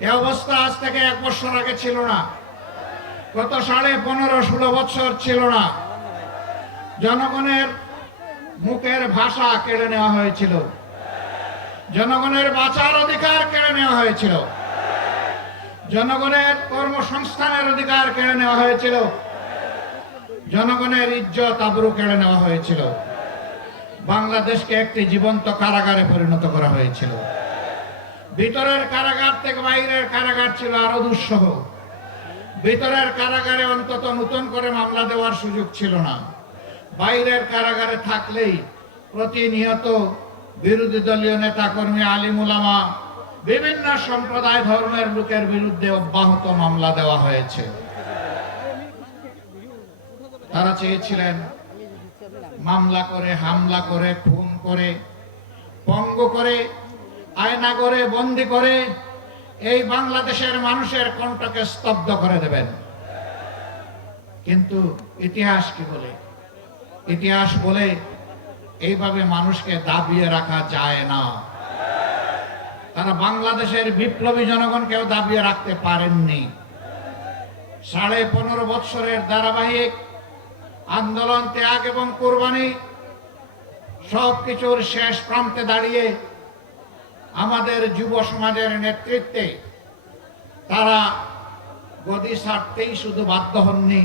এ অবস্থা আজ থেকে এক বছর আগে ছিল না। গত সাড়ে পনেরো ষোলো বছর ছিল না। জনগণের মুখের ভাষা কেড়ে নেওয়া হয়েছিল। জনগণের বাঁচার অধিকার কেড়ে নেওয়া হয়েছিল। জনগণের কর্মসংস্থানের অধিকার কেড়ে নেওয়া হয়েছিল। জনগণের ইজ্জত আবরু কেড়ে নেওয়া হয়েছিল। বাংলাদেশকে একটি জীবন্ত কারাগারে পরিণত করা হয়েছিল। ভিতরের কারাগার থেকে বাইরের কারাগার ছিল আরও দুঃসহ। ভিতরের কারাগারে অন্তত নতুন করে মামলা দেওয়ার সুযোগ ছিল না। বাইরের কারাগারে থাকলেই প্রতিনিয়ত বিরোধী দলীয় নেতা কর্মী আলিমুলামা বিভিন্ন সম্প্রদায় ধর্মের লোকের বিরুদ্ধে অব্যাহত মামলা দেওয়া হয়েছে। তারা চেয়েছিলেন মামলা করে, হামলা করে, খুন করে, পঙ্গ করে আয়না করে বন্দি করে এই বাংলাদেশের মানুষের কণ্ঠকে স্তব্ধ করে দেবেন। কিন্তু ইতিহাস কি বলে? ইতিহাস বলে এইভাবে মানুষকে দাবিয়ে রাখা যায় না। তারা বাংলাদেশের বিপ্লবী জনগণকেও দাবিয়ে রাখতে পারেননি। সাড়ে পনেরো বৎসরের ধারাবাহিক আন্দোলন, ত্যাগ এবং কোরবানি সবকিছুর শেষ প্রান্তে দাঁড়িয়ে আমাদের যুব সমাজের নেতৃত্বে তারা গদি ছাড়তেই শুধু বাধ্য হননি,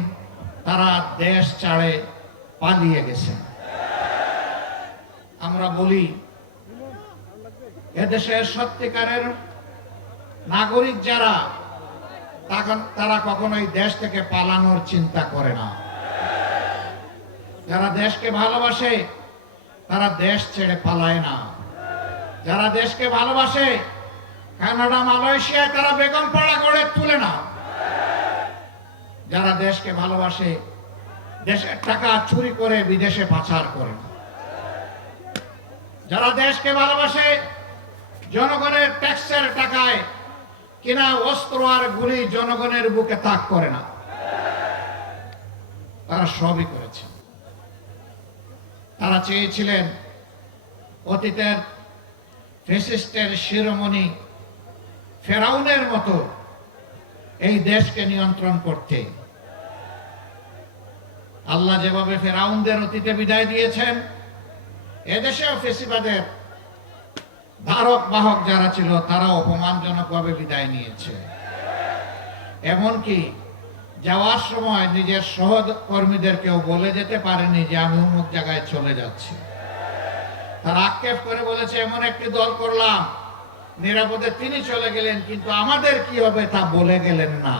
তারা দেশ ছাড়ে পালিয়ে গেছে। আমরা বলি, এদেশের সত্যিকারের নাগরিক যারা তারা কখনোই দেশ থেকে পালানোর চিন্তা করে না। যারা দেশকে ভালোবাসে, তারা দেশ ছেড়ে পালায় না। যারা দেশকে ভালোবাসে কানাডা মালয়েশিয়ায় তারা বেগম পাড়া গড়ে তুলে না যারা দেশকে ভালোবাসে, দেশের টাকা চুরি করে বিদেশে পাচার করে না যারা দেশকে ভালোবাসে, জনগণের ট্যাক্সের টাকায় কিনা অস্ত্র আর গুলি জনগণের বুকে তাক করে না তারা সবই করেছে। তারা চেয়েছিলেন অতীতের ফেসিস্টের শিরোমণি ফেরাউনের মতো এই দেশকে নিয়ন্ত্রণ করতে। আল্লাহ যেভাবে ফেরাউনদের অতীতে বিদায় দিয়েছেন, এদেশেও ফেসিবাদের ধারক বাহক যারা ছিল, তারা অপমানজনকভাবে বিদায় নিয়েছে। এমনকি যাওয়ার সময় নিজের সহকর্মীদেরকেও বলে যেতে পারেনি যে, আমি অমুক জায়গায় চলে যাচ্ছি। তার আক্ষেপ করে বলেছে, এমন একটি দল করলাম। নিরাপদে তিনি চলে গেলেন, কিন্তু আমাদের কি হবে তা বলে গেলেন না।